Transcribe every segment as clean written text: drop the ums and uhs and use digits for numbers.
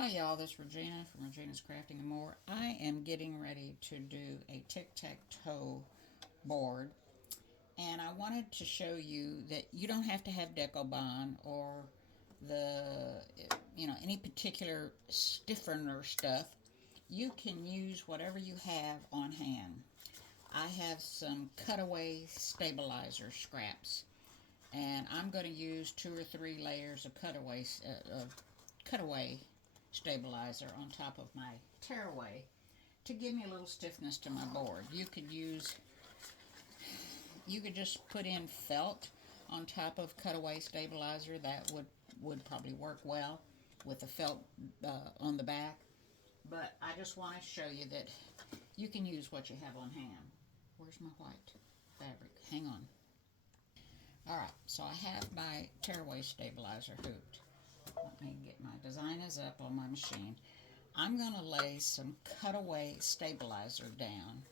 Hi y'all, this is Regina from Regina's Crafting and More. I am getting ready to do a tic-tac-toe board, and I wanted to show you that you don't have to have Decobond or any particular stiffener stuff. You can use whatever you have on hand. I have some cutaway stabilizer scraps, and I'm going to use 2 or 3 layers of cutaway stabilizer on top of my tearaway to give me a little stiffness to my board. You could just put in felt on top of cutaway stabilizer. That would probably work well with the felt on the back. But I just want to show you that you can use what you have on hand. Where's my white fabric? Hang on. Alright, so I have my tearaway stabilizer hooped. Let me get my designers up on my machine. I'm going to lay some cutaway stabilizer down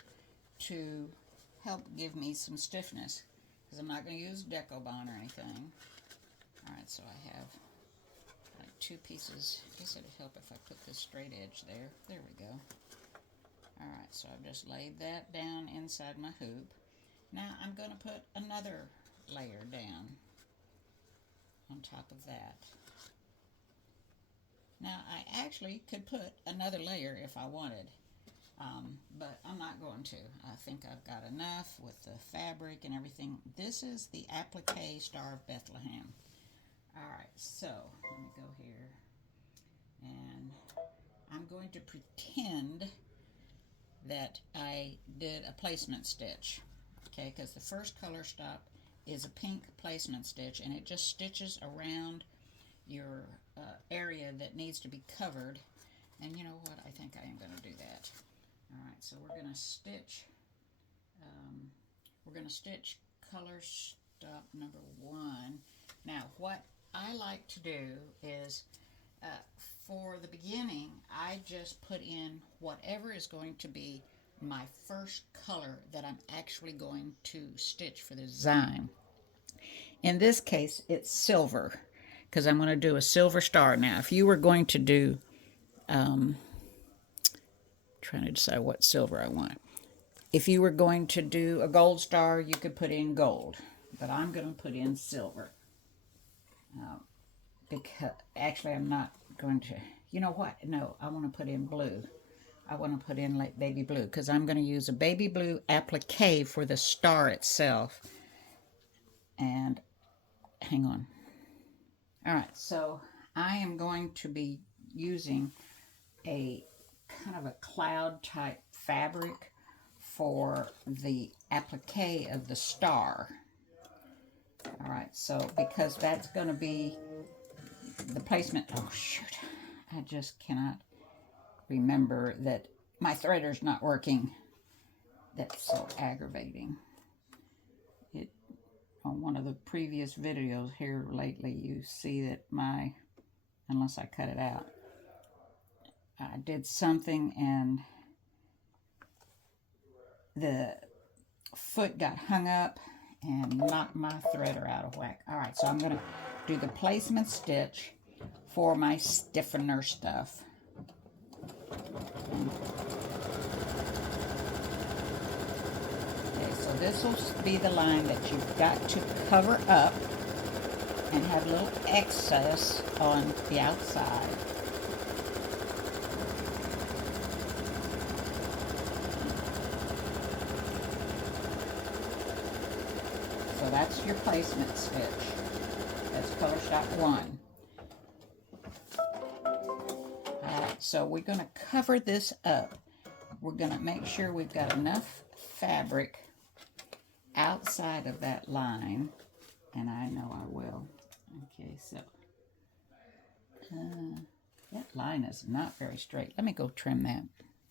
to help give me some stiffness, because I'm not going to use Decobond or anything. Alright, so I have like 2 pieces. I guess it'd help if I put this straight edge there. There we go. Alright, so I've just laid that down inside my hoop. Now I'm going to put another layer down on top of that. Now I actually could put another layer if I wanted, but I'm not going to. I think I've got enough with the fabric and everything. This is the Applique Star of Bethlehem. Alright, so let me go here, and I'm going to pretend that I did a placement stitch, okay, because the first color stop is a pink placement stitch, and it just stitches around your area that needs to be covered. And you know what, I think I am going to do that. Alright, so we're going to stitch color stop number 1. Now what I like to do is for the beginning, I just put in whatever is going to be my first color that I'm actually going to stitch for the design. In this case, it's silver, because I'm going to do a silver star. Now, if you were going to do, trying to decide what silver I want. If you were going to do a gold star, you could put in gold, but I'm going to put in silver. Because actually, I'm not going to. You know what? No, I want to put in blue. I want to put in like baby blue, because I'm going to use a baby blue applique for the star itself. And hang on. All right, so I am going to be using a kind of a cloud type fabric for the applique of the star. All right, so because that's going to be the placement. Oh shoot, I just cannot remember that my threader's not working. That's so aggravating. On one of the previous videos here lately, you see that unless I cut it out, I did something and the foot got hung up and knocked my threader out of whack. Alright, so I'm going to do the placement stitch for my stiffener stuff. Okay, so this will be the line that you've got to cover up and have a little excess on the outside. So that's your placement stitch. That's color shot 1. Alright, so we're going to cover this up. We're going to make sure we've got enough fabric outside of that line, and I know I will. Okay, so that line is not very straight. Let me go trim that.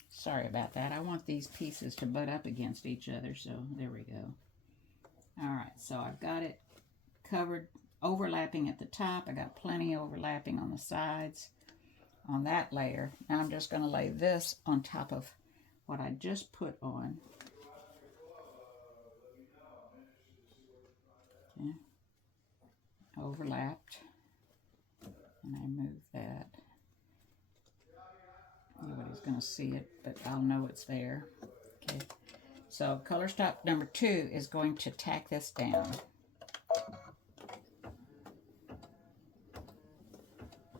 Sorry about that. I want these pieces to butt up against each other, so there we go. Alright, so I've got it covered, overlapping at the top. I got plenty overlapping on the sides on that layer. Now I'm just going to lay this on top of what I just put on. Okay. Overlapped, and I move that. Nobody's going to see it, but I'll know it's there. Okay. So color stop number 2 is going to tack this down.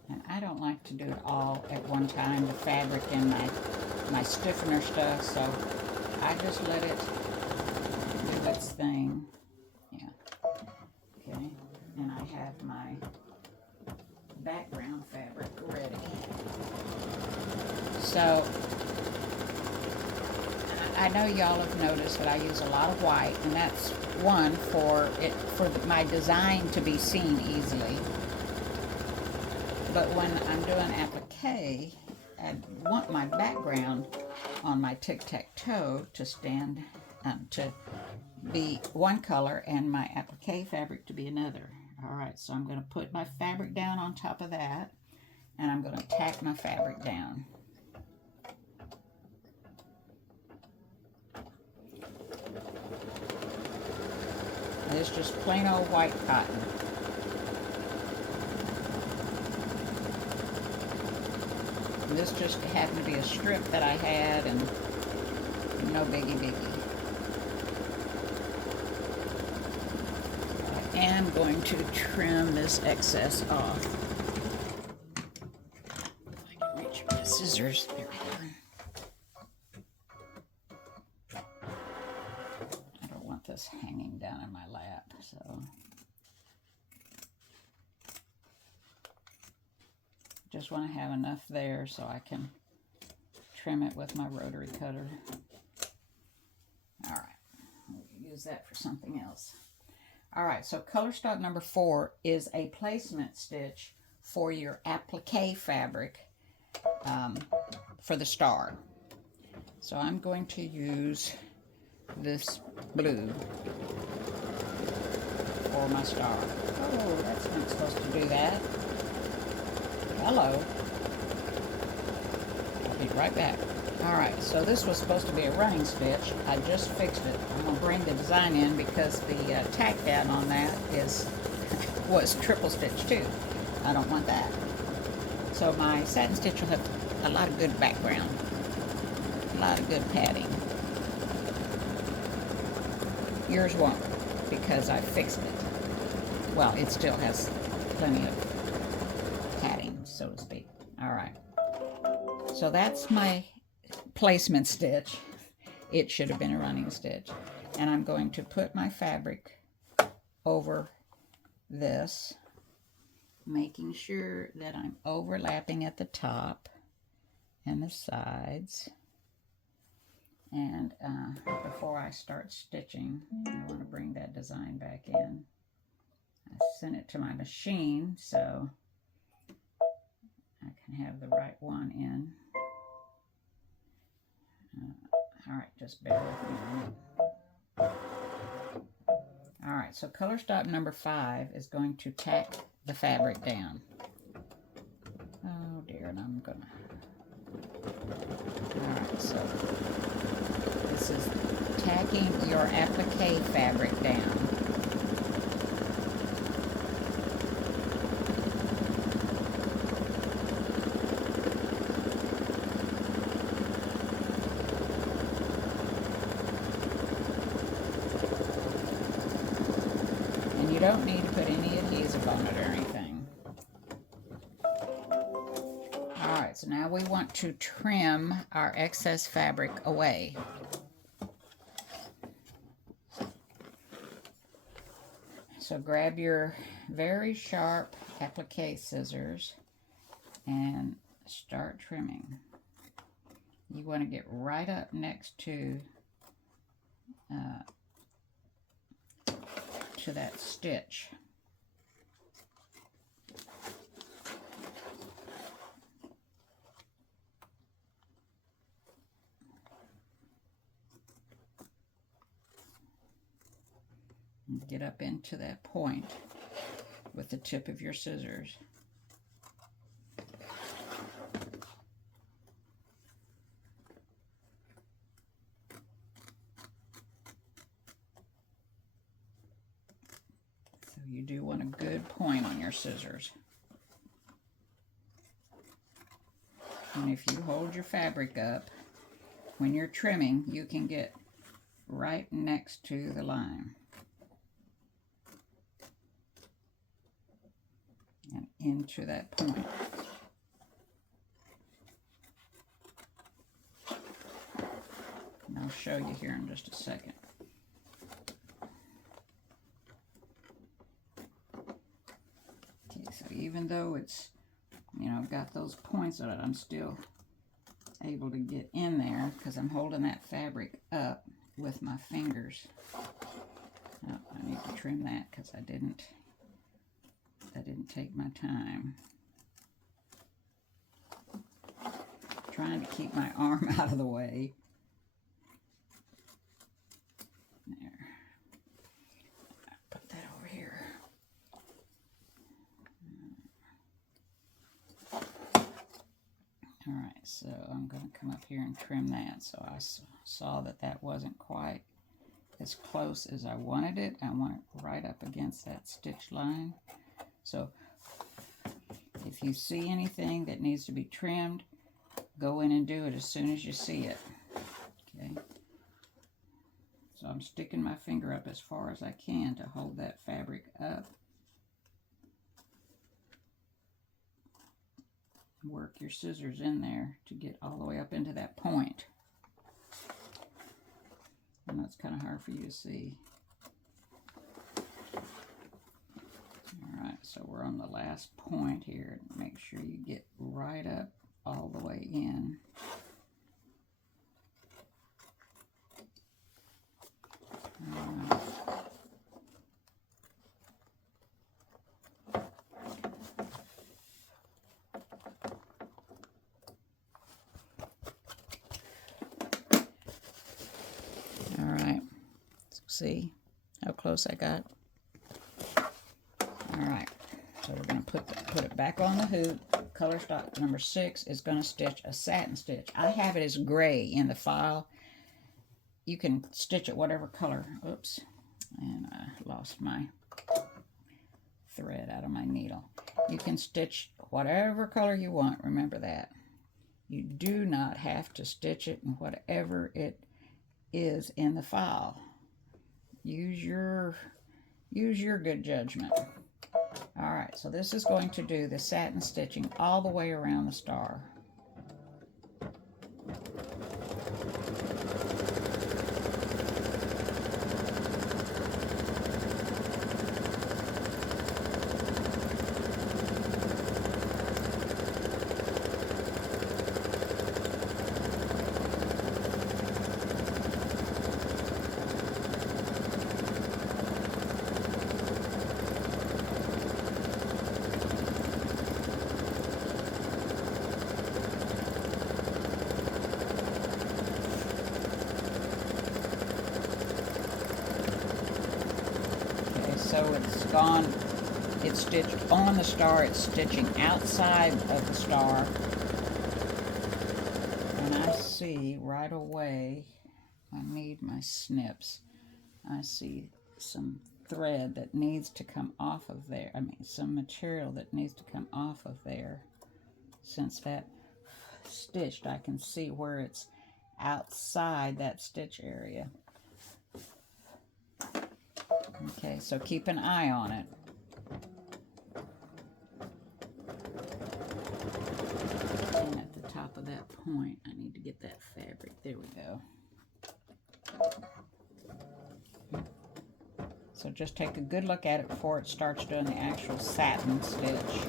And I don't like to do it all at one time, the fabric and my stiffener stuff, so I just let it do its thing. Yeah. Okay. And I have my background fabric ready. So I know y'all have noticed that I use a lot of white, and that's one for my design to be seen easily. But when I'm doing applique, I want my background on my tic-tac-toe to stand, to be one color and my applique fabric to be another. All right, so I'm going to put my fabric down on top of that, and I'm going to tack my fabric down. It's just plain old white cotton. And this just happened to be a strip that I had, and no biggie. I am going to trim this excess off. If I can reach my scissors. There we go. I don't want this hanging down in my lap, so just want to have enough there so I can trim it with my rotary cutter. All right, we'll use that for something else. All right, so color stock number 4 is a placement stitch for your applique fabric for the star. So I'm going to use this blue for my star. Oh, that's not supposed to do that. Hello. I'll be right back. Alright, so this was supposed to be a running stitch. I just fixed it. I'm going to bring the design in because the tack down on that was triple stitch too. I don't want that. So my satin stitch will have a lot of good background. A lot of good padding. Yours won't because I fixed it. Well, it still has plenty of padding, so to speak. Alright. So that's my placement stitch. It should have been a running stitch. And I'm going to put my fabric over this, making sure that I'm overlapping at the top and the sides. And before I start stitching, I want to bring that design back in. I sent it to my machine so I can have the right one in. Alright, just bear with me a minute. Alright, so color stop number 5 is going to tack the fabric down. Oh dear, and I'm gonna... Alright, so this is tacking your applique fabric down. You don't need to put any adhesive on it or anything. Alright, so now we want to trim our excess fabric away. So grab your very sharp applique scissors and start trimming. You want to get right up next to that stitch. And get up into that point with the tip of your scissors. You do want a good point on your scissors. And if you hold your fabric up, when you're trimming, you can get right next to the line. And into that point. And I'll show you here in just a second. Okay, so even though it's, you know, got those points on it, I'm still able to get in there because I'm holding that fabric up with my fingers. Oh, I need to trim that because I didn't take my time. Trying to keep my arm out of the way. There. Put that over here. All right, so I'm going to come up here and trim that. So I saw that that wasn't quite as close as I wanted it. I want it right up against that stitch line. So if you see anything that needs to be trimmed, go in and do it as soon as you see it. Okay. So I'm sticking my finger up as far as I can to hold that fabric up. Work your scissors in there to get all the way up into that point. And that's kind of hard for you to see. Alright, so we're on the last point here. Make sure you get right up all the way in. Alright, see how close I got? Alright, so we're going to put it back on the hoop. Color stock number 6 is going to stitch a satin stitch. I have it as gray in the file. You can stitch it whatever color. Oops, and I lost my thread out of my needle. You can stitch whatever color you want, remember that. You do not have to stitch it in whatever it is in the file. Use your good judgment. Alright, so this is going to do the satin stitching all the way around the star. So it's stitched on the star, it's stitching outside of the star. And I see right away, I need my snips. I see some thread that needs to come off of there. I mean, some material that needs to come off of there. Since that stitched, I can see where it's outside that stitch area. Okay, so keep an eye on it. And at the top of that point, I need to get that fabric. There we go. So just take a good look at it before it starts doing the actual satin stitch.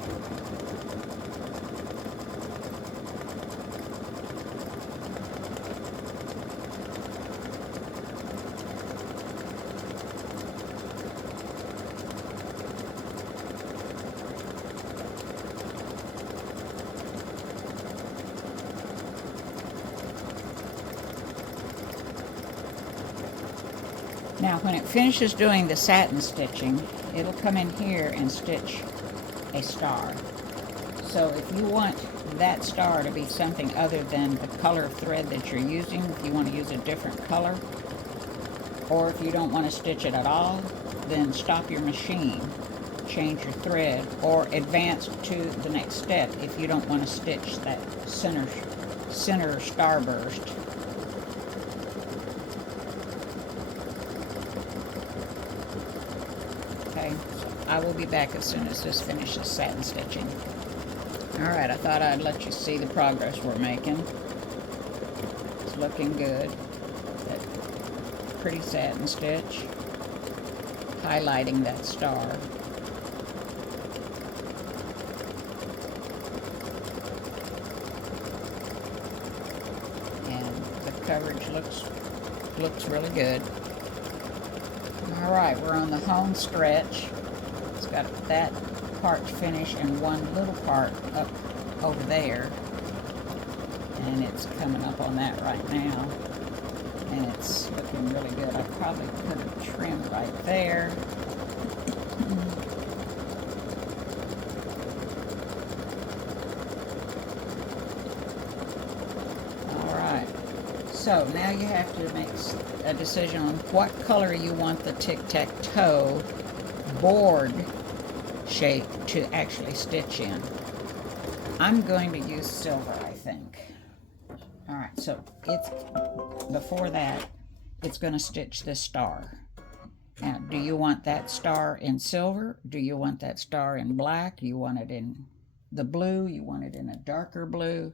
Now when it finishes doing the satin stitching, it'll come in here and stitch a star. So if you want that star to be something other than the color of thread that you're using, if you want to use a different color, or if you don't want to stitch it at all, then stop your machine change your thread or advance to the next step if you don't want to stitch that center starburst. Okay, so I will be back as soon as this finishes satin stitching. Alright, I thought I'd let you see the progress we're making. It's looking good. That pretty satin stitch, highlighting that star. And the coverage looks really good. Alright, we're on the home stretch. It's got that part finished and one little part up over there. And it's coming up on that right now. And it's looking really good. I probably put a trim right there. Alright, so now you have to make a decision on what color you want the tic-tac-toe board shape to actually stitch in. I'm going to use silver, I think. Alright, so it's before that, it's going to stitch this star. Now, do you want that star in silver? Do you want that star in black? You want it in the blue? You want it in a darker blue?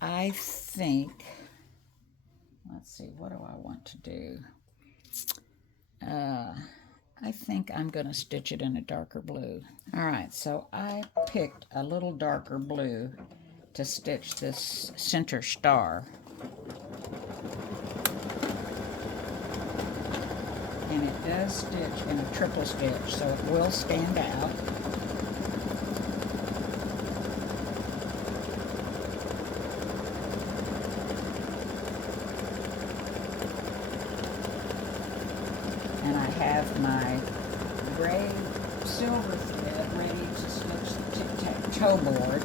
I think, let's see, what do I want to do? I think I'm going to stitch it in a darker blue. Alright, so I picked a little darker blue to stitch this center star. And it does stitch in a triple stitch, so it will stand out. And I have my gray silver thread ready to stitch the tic-tac-toe board.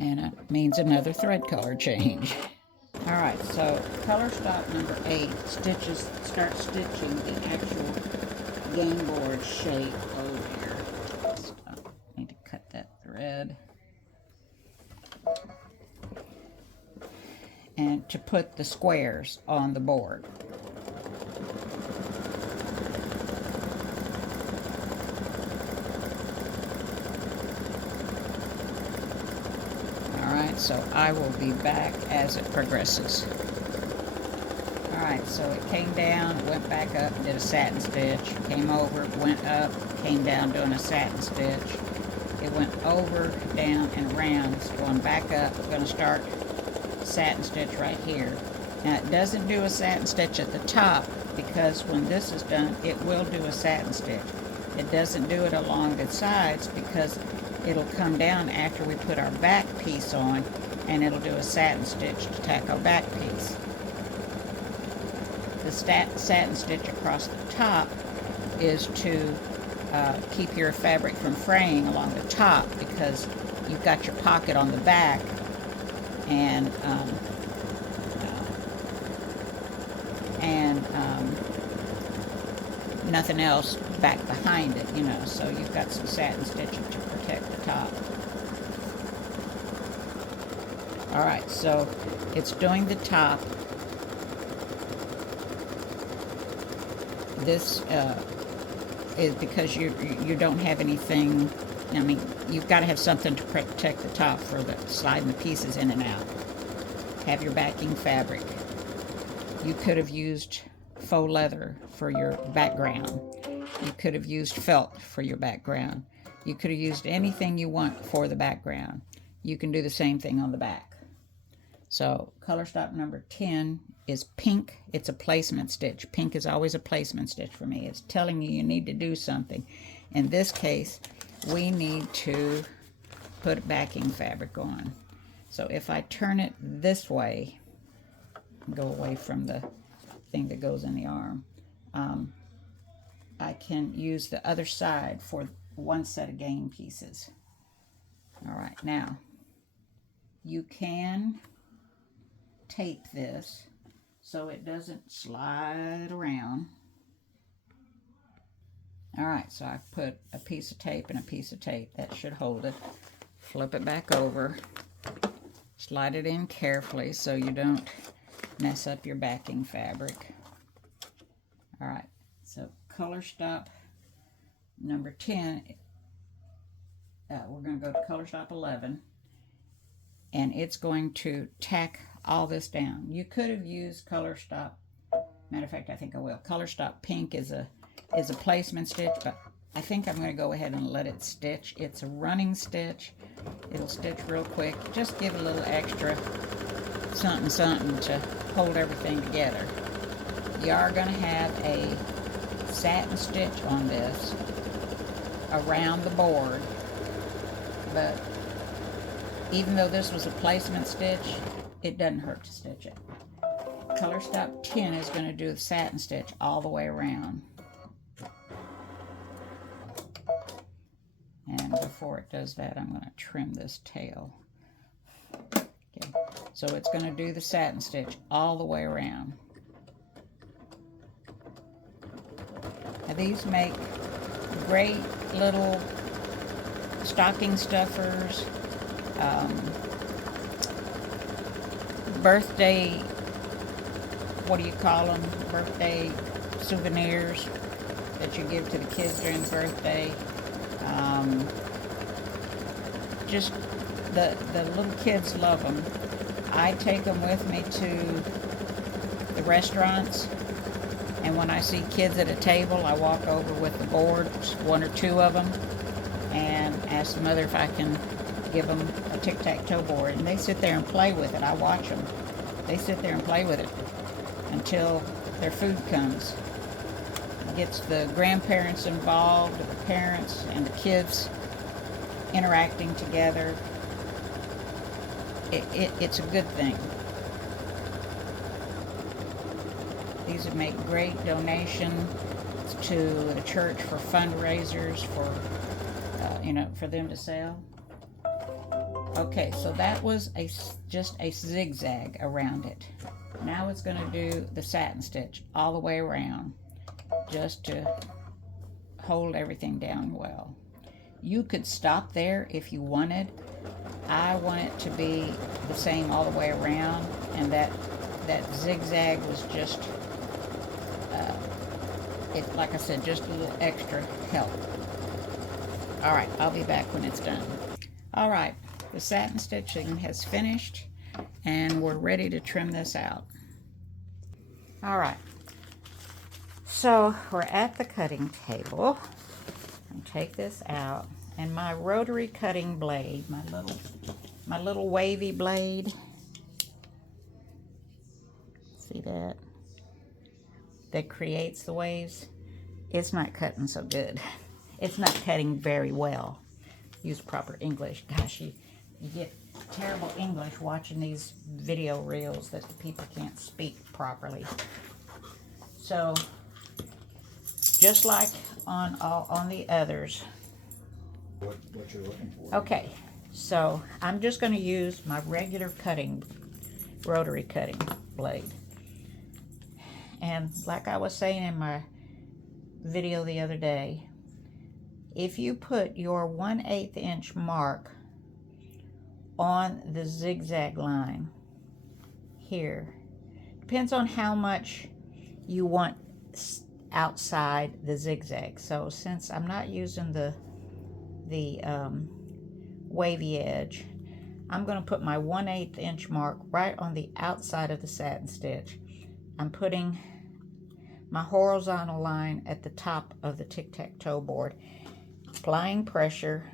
And it means another thread color change. Alright, so color stop number 8 start stitching the actual game board shape over here. So I need to cut that thread. And to put the squares on the board. Alright, so I will be back as it progresses. Alright, so it came down, went back up, did a satin stitch, came over, went up, came down doing a satin stitch. It went over, down, and around. It's going back up. We're going to start satin stitch right here. Now it doesn't do a satin stitch at the top because when this is done it will do a satin stitch. It doesn't do it along the sides because it'll come down after we put our back piece on and it'll do a satin stitch to tack our back piece. The satin stitch across the top is to keep your fabric from fraying along the top because you've got your pocket on the back and nothing else back behind it, you know, so you've got some satin stitching to protect the top. Alright, so it's doing the top. This is because you don't have anything. I mean, you've got to have something to protect the top for the sliding the pieces in and out. Have your backing fabric. You could have used faux leather for your background. You could have used felt for your background. You could have used anything you want for the background. You can do the same thing on the back. So color stop number 10 is pink. It's a placement stitch. Pink is always a placement stitch for me. It's telling you need to do something. In this case, we need to put backing fabric on. So if I turn it this way, go away from the thing that goes in the arm, I can use the other side for one set of game pieces. All right, now you can tape this so it doesn't slide around. All right, so I've put a piece of tape and a piece of tape. That should hold it. Flip it back over. Slide it in carefully so you don't mess up your backing fabric. All right, so color stop number 10. We're going to go to color stop 11, and it's going to tack all this down. You could have used color stop. Matter of fact, I think I will. Color stop pink is a placement stitch, but I think I'm going to go ahead and let it stitch. It's a running stitch. It'll stitch real quick. Just give a little extra something to hold everything together. You are going to have a satin stitch on this around the board, but even though this was a placement stitch, it doesn't hurt to stitch it. Color stop 10 is going to do the satin stitch all the way around. And before it does that, I'm going to trim this tail. Okay. So it's going to do the satin stitch all the way around. Now these make great little stocking stuffers, birthday, what do you call them? Birthday souvenirs that you give to the kids during the birthday. Just the little kids love them. I take them with me to the restaurants, and when I see kids at a table, I walk over with the boards, one or two of them, and ask the mother if I can give them a tic-tac-toe board, and they sit there and play with it. I watch them. They sit there and play with it until their food comes. It gets the grandparents involved, the parents, and the kids interacting together. It's a good thing. These would make great donations to the church for fundraisers, for for them to sell. Okay, so that was just a zigzag around it. Now it's going to do the satin stitch all the way around, just to hold everything down well. You could stop there if you wanted. I want it to be the same all the way around, and that zigzag was just, like I said, just a little extra help. All right, I'll be back when it's done. All right, the satin stitching has finished, and we're ready to trim this out. All right, so we're at the cutting table. And take this out, and my rotary cutting blade, my little wavy blade, see that creates the waves, it's not cutting so good. It's not cutting very well. Use proper English. Gosh, you get terrible English watching these video reels that the people can't speak properly. So just like on the others. What you're looking for. Okay, so I'm just going to use my regular rotary cutting blade. And like I was saying in my video the other day, if you put your 1/8 inch mark on the zigzag line here, depends on how much you want outside the zigzag. So since I'm not using the wavy edge, I'm going to put my 1/8 inch mark right on the outside of the satin stitch. I'm putting my horizontal line at the top of the tic-tac-toe board, applying pressure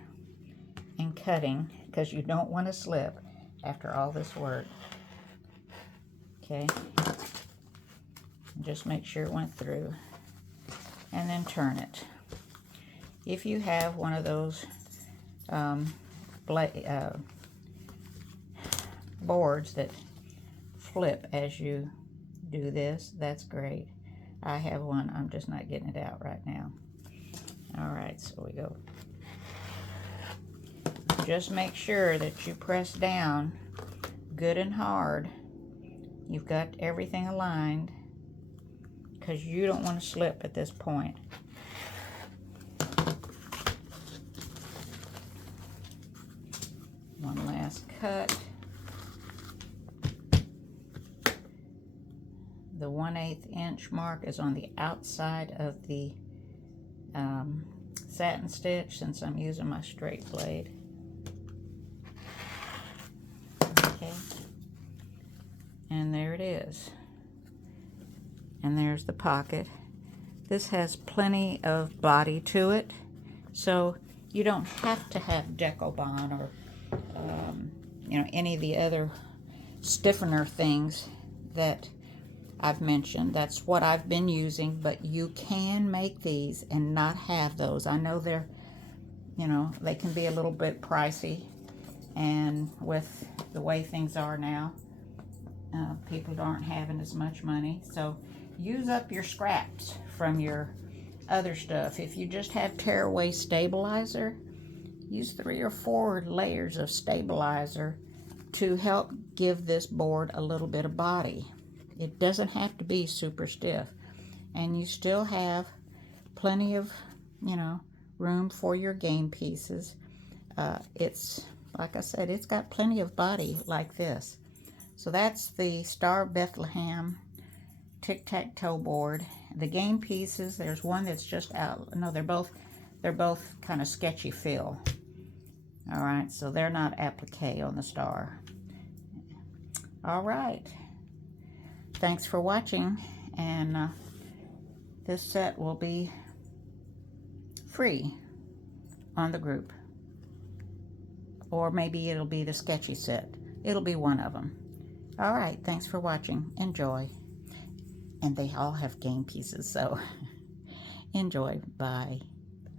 and cutting, because you don't want to slip after all this work. Okay, just make sure it went through, and then turn it. If you have one of those boards that flip as you do this, that's great. I have one, I'm just not getting it out right now. All right, so we go. Just make sure that you press down good and hard. You've got everything aligned, because you don't want to slip at this point. One last cut. The 1/8 inch mark is on the outside of the satin stitch, since I'm using my straight blade. Okay, and there it is. And there's the pocket. This has plenty of body to it, so you don't have to have Decobond or you know, any of the other stiffener things that I've mentioned. That's what I've been using, but you can make these and not have those. I know they're, you know, they can be a little bit pricey, and with the way things are now, people aren't having as much money. So use up your scraps from your other stuff. If you just have tearaway stabilizer, use 3 or 4 layers of stabilizer to help give this board a little bit of body. It doesn't have to be super stiff, and you still have plenty of, you know, room for your game pieces. It's, like I said, it's got plenty of body like this. So that's the Star of Bethlehem tic-tac-toe board. The game pieces, there's one that's just out. No, they're both kind of sketchy fill. All right, so they're not applique on the Star. All right. Thanks for watching, and this set will be free on the group. Or maybe it'll be the sketchy set. It'll be one of them. All right, thanks for watching. Enjoy. And they all have game pieces, so enjoy. Bye.